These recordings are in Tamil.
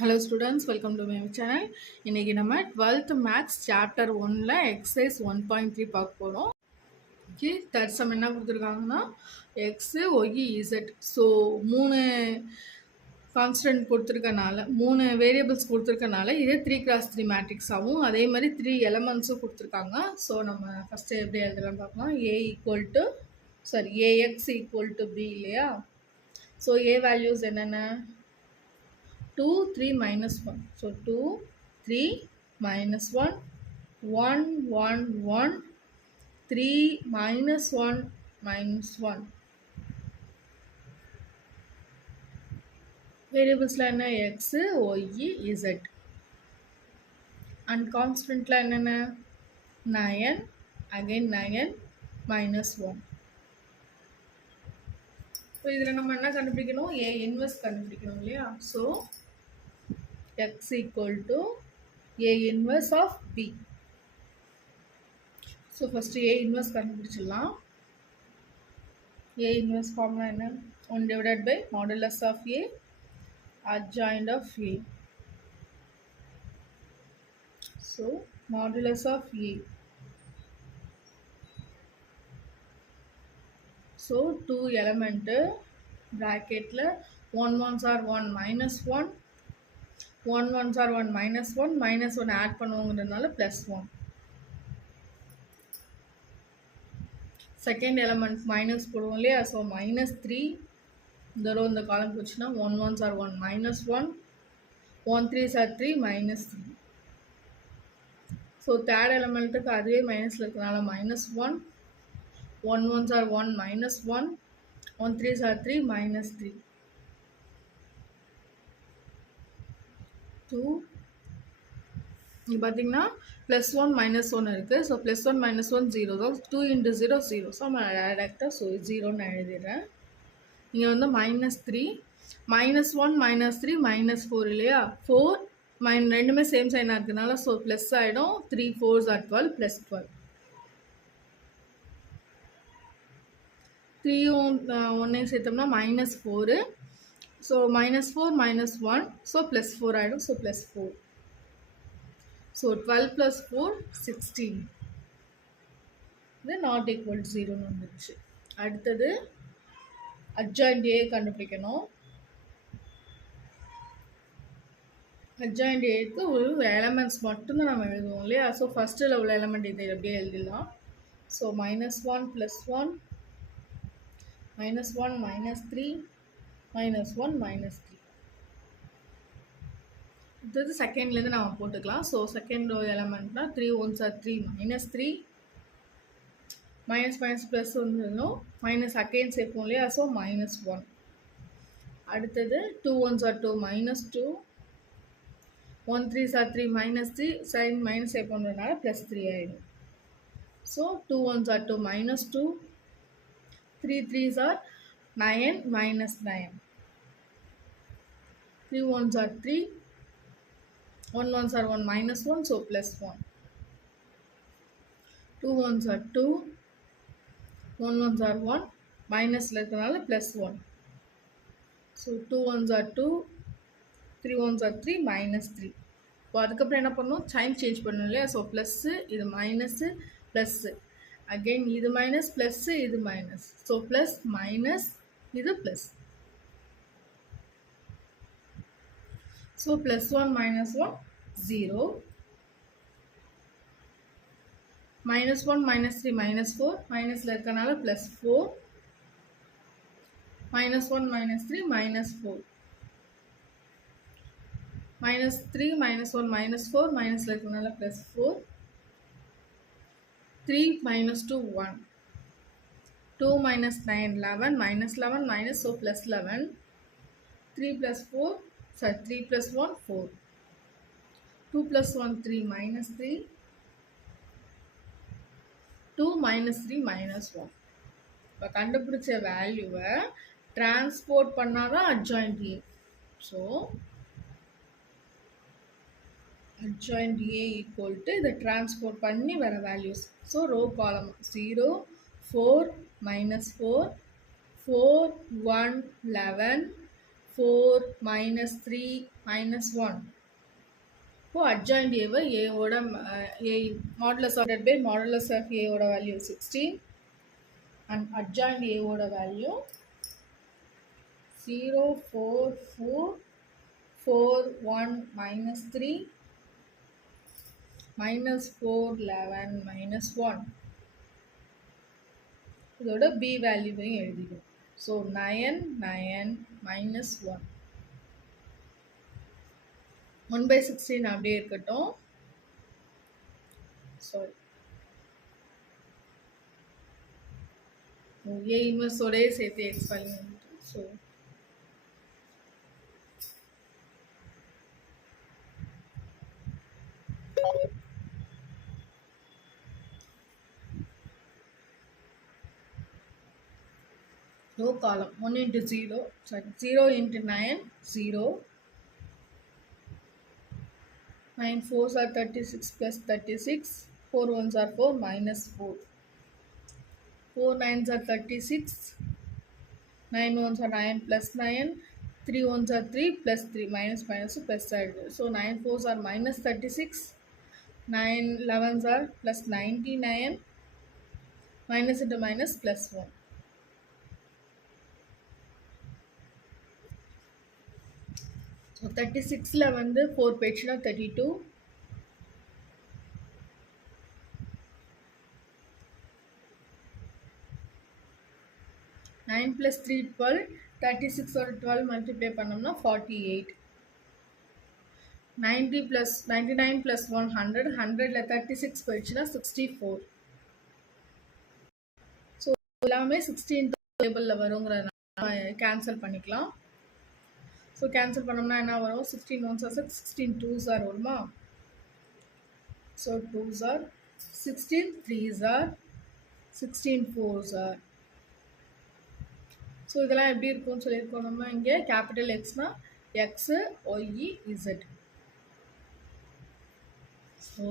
Hello students, welcome to my channel. இன்னைக்கு நம்ம 12th Maths Chapter 1ல Exercise 1.3 பார்க்க போகிறோம். ஓகே, தேர்ட் சம் என்ன கொடுத்துருக்காங்கன்னா X Y Z. So 3 constant கொடுத்துருக்கனால 3 வேரியபிள்ஸ் கொடுத்துருக்கனால இது 3x3 மேட்ரிக்ஸ் ஆகும். அதே மாதிரி 3 எலமெண்ட்ஸும் கொடுத்துருக்காங்க. ஸோ நம்ம ஃபஸ்ட்டு எப்படி எழுதலாம்னு பார்க்கலாம். ஏஎக்ஸ் ஈக்குவல் டு பி இல்லையா? ஸோ ஏ வேல்யூஸ் என்னென்ன? 2, 3, minus 1. So 2, 3, minus 1, 1, 1, 1, 3, minus 1, minus 1. Variables la enna x, y, z. And constant la enna 9, again 9, minus 1. So idhula nama enna kandupidikanum? A inverse kandupidikanum illaya? So x equal to A inverse of B. So first A inverse கண்டுபிடிச்சிடலாம். A inverse formula என்ன? 1 divided by modulus of A adjoint of A. So modulus of A. So 2 element bracketல 1 ones are 1 minus 1, 1 ones are 1 minus 1, minus 1 add பண்ணுவோங்கிறதுனால plus 1. Second element minus போடுவோம் இல்லையா? ஸோ minus 3 இந்த row இந்த column போச்சுன்னா 1 ones are 1 minus 1, 1 3s are 3 minus 3. So third elementக்கு அதுவே மைனஸில் இருக்கிறனால minus 1, 1 ones are 1 minus 1, 1 3s are 3 minus 3. 2 இங்கே பார்த்தீங்கன்னா ப்ளஸ் 1 மைனஸ் 1 இருக்குது. ஸோ ப்ளஸ் 1 மைனஸ் 1 0 தான். 2 into 0 0. ஸோ நம்ம டேரெக்டாக ஸோ 0ன்னு எழுதிடுறேன். இங்கே வந்து minus 3, minus 1 minus 3 minus 4 இல்லையா? 4 ரெண்டுமே சேம் சைனாக இருக்கிறதுனால ஸோ ப்ளஸ் ஆகிடும். 3 4s are 12 plus 12. 3யும் 1ஐயும் சேர்த்தோம்னா minus 4. So minus 4 minus 1 so plus 4 ஆகிடும். So plus 4. So 12 plus 4, 16. இது not equal to 0 வந்துச்சு. அடுத்தது adjoint A கண்டுபிடிக்கணும். adjoint Aக்கு ஒரு எலமெண்ட்ஸ் மட்டும்தான் நம்ம எழுதுவோம் இல்லையா? ஸோ ஃபஸ்ட்டில் உள்ள எலமெண்ட் இதை எப்படியே எழுதிடலாம். So minus 1 plus 1, minus 1 minus 3, minus 1 minus 3. இது செகண்ட்லேருந்து நம்ம போட்டுக்கலாம். ஸோ செகண்ட் எலமெண்ட்னா 3 ones are 3 minus 3, minus minus plus வந்துடும். மைனஸ் அகைன் சேர்ப்போம் இல்லையா? So minus 1. அடுத்தது 2 ones are 2 minus 2, 1 3s are 3 minus 3, sign minus சேர்ப்போன்றதுனால ப்ளஸ் 3 ஆகிடும். So 2 ones are 2 minus 2, 3 3s are 9 minus 9, 3 ones are 3, 1 ones are 1 minus 1, so plus 1. 2 ones are 2, 1 ones are 1, minus இருக்கிறதுனால plus 1. So 2 ones are 2, 3 ones are 3, minus 3. இப்போ அதுக்கப்புறம் என்ன பண்ணணும்? சைன் சேஞ்ச் பண்ணணும் இல்லையா? ஸோ ப்ளஸ்ஸு, இது மைனஸு, ப்ளஸ்ஸு, அகெயின் இது மைனஸ், ப்ளஸ்ஸு, இது மைனஸ். ஸோ ப்ளஸ் மைனஸ், இது plus. So plus 1 minus 1 0, minus 1 minus 3 minus 4, minus இருக்கனால plus 4, minus 1 minus 3 minus 4, minus 3 minus 1 minus 4, minus இருக்கனால plus 4, 3 minus 2 1, 2 minus 9 11, minus 11 minus, so plus 11, 3 plus 4, sorry 3 plus 1 4, 2 plus 1 3 minus 3, 2 minus 3 minus 1. இப்போ கண்டுபிடிச்ச வேல்யூவை டிரான்ஸ்போர்ட் பண்ணாதான் adjoint A. So adjoint A equal to இதை டிரான்ஸ்போர்ட் பண்ணி வர வேல்யூஸ். ஸோ ரோ காலம் 0 4 minus 4, 4 1 11, 4 minus 3 minus 1. So adjoint A ஓட A modulus of that by modulus of A ஓட value 16 and adjoint A ஓட value 0 4 4 4 1 minus 3 minus 4 11 minus 1. இதோட B வேல்யூவையும் எழுதிடும். So 9 9 minus 1. 1 by 16 அப்படியே இருக்கட்டும். Sorry. A inverse ஓடே சேர்த்து x value. So no column. 1 into 0. Sorry. 0 into 9. 0. 9 4s are 36 plus 36. 4 1s are 4 minus 4. 4 9s are 36. 9 1s are 9 plus 9. 3 1s are 3 plus 3 minus minus plus side. So 9 4s are minus 36. 9 11s are plus 99. Minus into minus plus 1. So 36ல வந்து 4 போயிடுச்சுனா 32. 9 plus 3 12. 36 or 12 multiply பண்ணோம்னா 48. 90 plus 99 plus 100. 100ல 36 போயிடுச்சுனா 64. ஸோ எல்லாமே 16 டேபிளில் வருங்கிறதுனால கேன்சல் பண்ணிக்கலாம். ஸோ கேன்சல் பண்ணோம்னா என்ன வரும்? 16 1s are 6, 16 2s are வருமா? So 2s are 16 3s are 16 4s are. So இதெல்லாம் எப்படி இருக்கும்னு சொல்லியிருக்கோம் நம்ம இங்கே. கேபிட்டல் எக்ஸ்னா X Y Z. So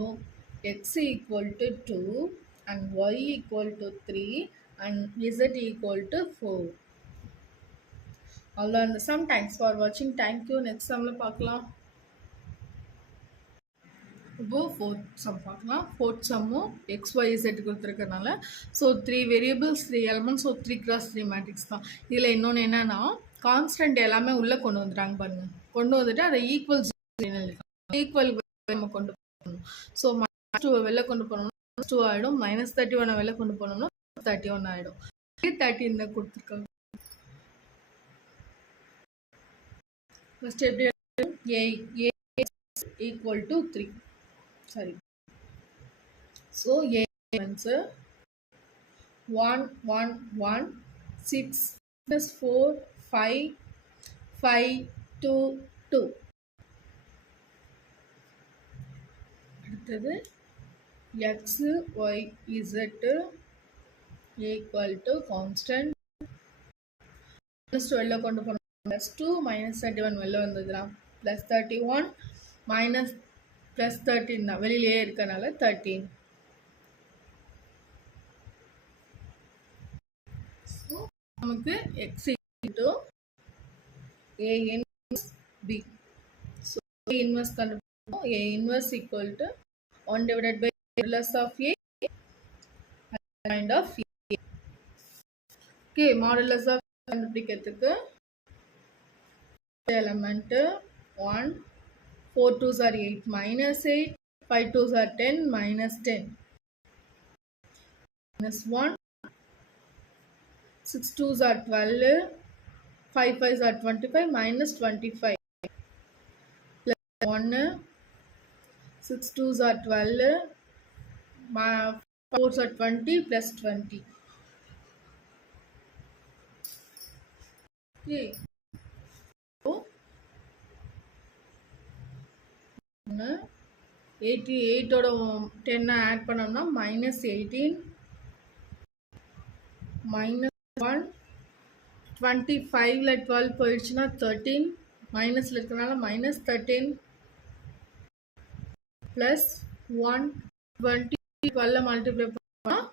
X equal to 2 and Y equal to 3 and Z equal to 4. அவ்வளோ அந்த சம். தேங்க்ஸ் ஃபார் வாட்சிங். தேங்க்யூ. நெக்ஸ்ட் சம்மில் பார்க்கலாம். இப்போ ஃபோர்த் சம் பார்க்கலாம். ஃபோர்த் சம்மும் XYZ கொடுத்துருக்கறனால so 3 variables 3 elements. So 3x3 matrix தான். இதில் இன்னொன்று என்னென்னா கான்ஸ்டன்ட் எல்லாமே உள்ளே கொண்டு வந்துட்டாங்க பாருங்கள். கொண்டு வந்துட்டு அதை ஈக்குவல் ஈக்குவல் நம்ம கொண்டு போகணும். ஸோ -2 வெளில கொண்டு போனோம்னா -2 ஆகிடும். -31 வெளில கொண்டு போனோம்னா 31 ஆகிடும். 13 தான் கொடுத்துருக்காங்க. ஃபஸ்ட் எப்படி A equal to 3. Sorry. So A answer 1 1 1 6 plus 4 5 5 2 2. அடுத்தது x y z equal to constant. +12 கொண்டு போனோம். +2 -31 வெளில வந்ததுலாம் +31 minus +13 தான். வெளியிலே இருக்கனால 13. ஸோ நமக்கு x equal A inverse B. So A inverse கண்டுபிடிப்போம். A inverse equal to 1 divided by modulus of A kind of A. Okay, modulus of கண்டுபிடிக்கிறதுக்கு element 1 4 2s are 8 minus 8 5 2s are 10 minus 10 minus 1 6 2s are 12 5 5s are 25 minus 25 plus 1 6 2s are 12 4 4s are 20 plus 20. Okay. 88 ஓட 10 ஆட் பண்ணோம்னா -18 -1 25ல 12 போயிடுச்சுன்னா 13 மைனஸில் இருக்கிறனால -13 ப்ளஸ் 1 20 12 மல்டிப்ளை பண்ணால்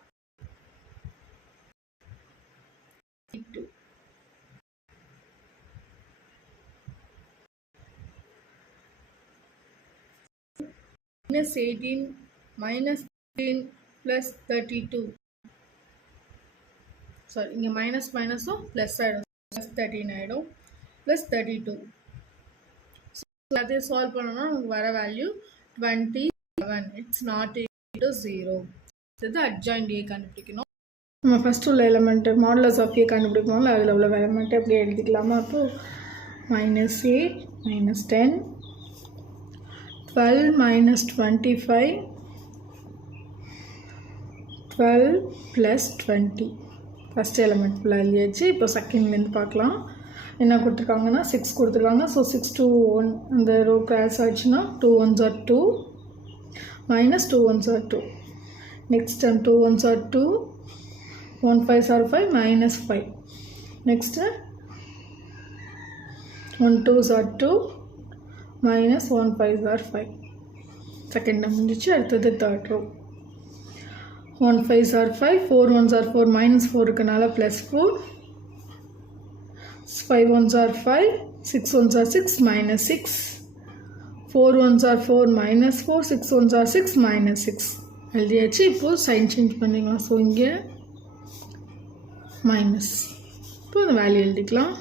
2. -18 -13 + 32. சாரி, இங்கே மைனஸ் மைனஸும் ப்ளஸ் ஆகிடும், +13 ஆகிடும், +32. எல்லாத்தையும் சால்வ் பண்ணோம்னா நமக்கு வர value 27. It's not equal to 0. இது அட்ஜாயின்ட் ஏ கண்டுபிடிக்கணும். நம்ம ஃபஸ்ட்டு உள்ள எலிமெண்ட்டு மாடுலஸ் ஆஃப் ஏ கண்டுபிடிக்கணும்ல, அதில் உள்ள எலிமெண்ட்டு எப்படி எழுதிக்கலாமா? அப்போது -8 -10 12 -25 12 + 20. ஃபஸ்ட் எலிமெண்ட் ஃபுல்லாக எழுதியாச்சு. இப்போ செகண்ட்லேருந்து பார்க்கலாம். என்ன கொடுத்துருக்காங்கன்னா 6 கொடுத்துருக்காங்க. ஸோ 6 to 1 அந்த ரோ கிராஸ் ஆச்சுன்னா 2 1s are 2 -2 1s are 2. Next time 2 1s are 2 1 5s are 5 -5. Next 1 2s are 2 -1 5s are 5. Second time முடிஞ்சிச்சு. அடுத்தது third row 1 5s are 5 4 1s are 4 -4 இருக்கனால +4 5 1s are 5 6 1s are 6 -6 4 1s are 4 -4 6 1s are 6 -6 எழுதியாச்சு. இப்போது சைன் சேஞ்ச் பண்ணிக்கலாம். ஸோ இங்கே மைனஸ், இப்போ அந்த வேல்யூ எழுதிக்கலாம்.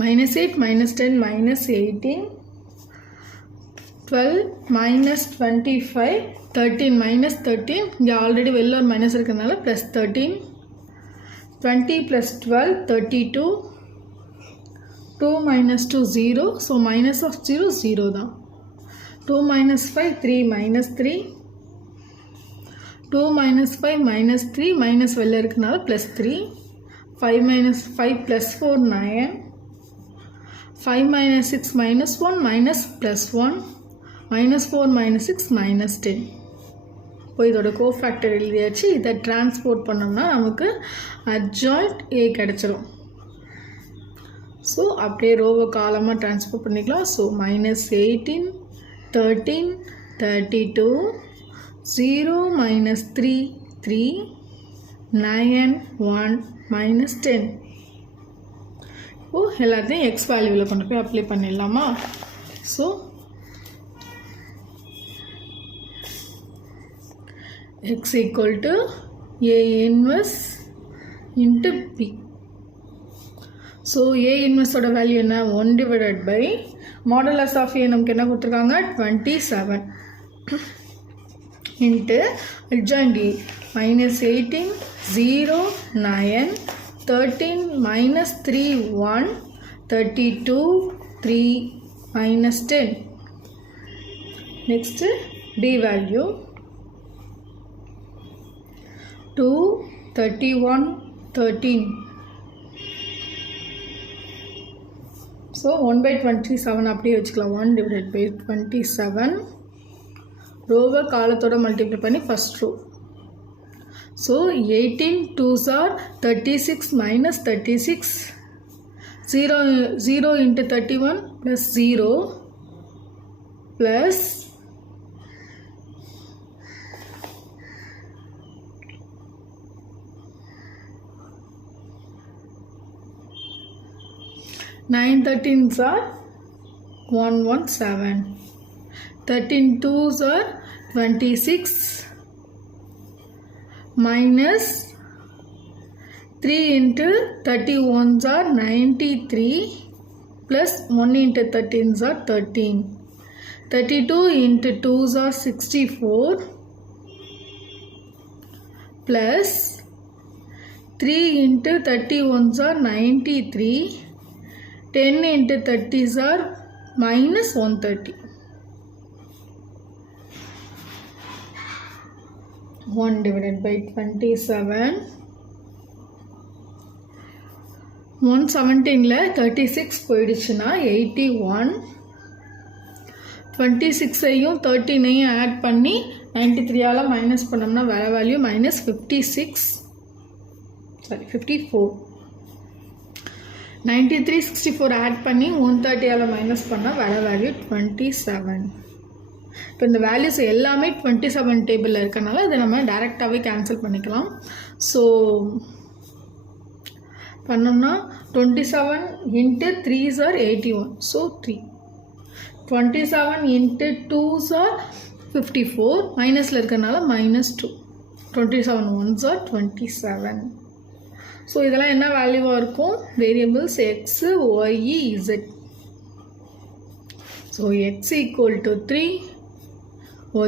-8 -10 -18 12 -25 13 -13 இங்கே ஆல்ரெடி வெளில ஒரு மைனஸ் இருக்கிறதுனால +13 20 + 12 32 2 - 2 0. ஸோ மைனஸ் ஆஃப் 0 0 தான். 2 - 5 3 -3 2 - 5 -3 மைனஸ் வெளில இருக்கிறதுனால +3 5 - 5 +4 9 5 - 6 -1 -+1 -4 -6 -10. இப்போ இதோட கோஃபேக்டர் எழுதியாச்சு. இதை டிரான்ஸ்போர்ட் பண்ணோம்னா நமக்கு அட்ஜாயிண்ட் ஏ கிடச்சிரும். ஸோ அப்படியே ரோவை காலமாக டிரான்ஸ்போர்ட் பண்ணிக்கலாம். ஸோ -18 13 32 0 -3 3 9 1 -10. இப்போது எல்லாத்தையும் எக்ஸ் வேல்யூவில் கொண்டு போய் அப்ளை பண்ணிடலாமா? So x equal to A inverse into B. So A inverse ஓட வேல்யூ என்ன? 1 divided by modulus of A நமக்கு என்ன கொடுத்துருக்காங்க? 27 into adjoint A -18 0 9 13 -3 1 32 3 -10. Next B value 2 31 13. So 1/27 அப்படியே வச்சுக்கலாம். 1 divided by 27 ரோவை காலத்தோட மல்டிப்ளை பண்ணி first row. So 18 2s are 36 -36 0 into 31 plus 0 plus 9 13s are 117 13 2s are 26 minus 3 into 31s are 93 plus 1 into 13s are 13 32 into 2s are 64 plus 3 into 31s are 93 10 into 30s are minus 130. 1 divided by 27 117ல 36 போயிடுச்சுன்னா 81 26ஐயும் 13ஐயும் ஆட் பண்ணி 93ஆல் மைனஸ் பண்ணோம்னா வர வேல்யூ -54 93 64 ஆட் பண்ணி 130ஆல் மைனஸ் பண்ணால் வர வேல்யூ 27. இப்போ இந்த வேல்யூஸ் எல்லாமே 27 டேபிளில் இருக்கனால இதை நம்ம டைரெக்டாகவே கேன்சல் பண்ணிக்கலாம். ஸோ பண்ணோம்னா 27 into 3s are 81. So 3 27 into 2s are 54. மைனஸில் இருக்கிறனால -2. 27 1s are 27. ஸோ இதெல்லாம் என்ன வேல்யூவாக இருக்கும்? Variables x, y, z. So x equal to 3,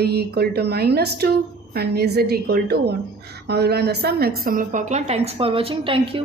y equal to -2 and z equal to 1. அவ்வளோதான் இந்த சம். நெக்ஸ்ட் சம்மில் பார்க்கலாம். தேங்க்ஸ் ஃபார் வாட்சிங். தேங்க்யூ.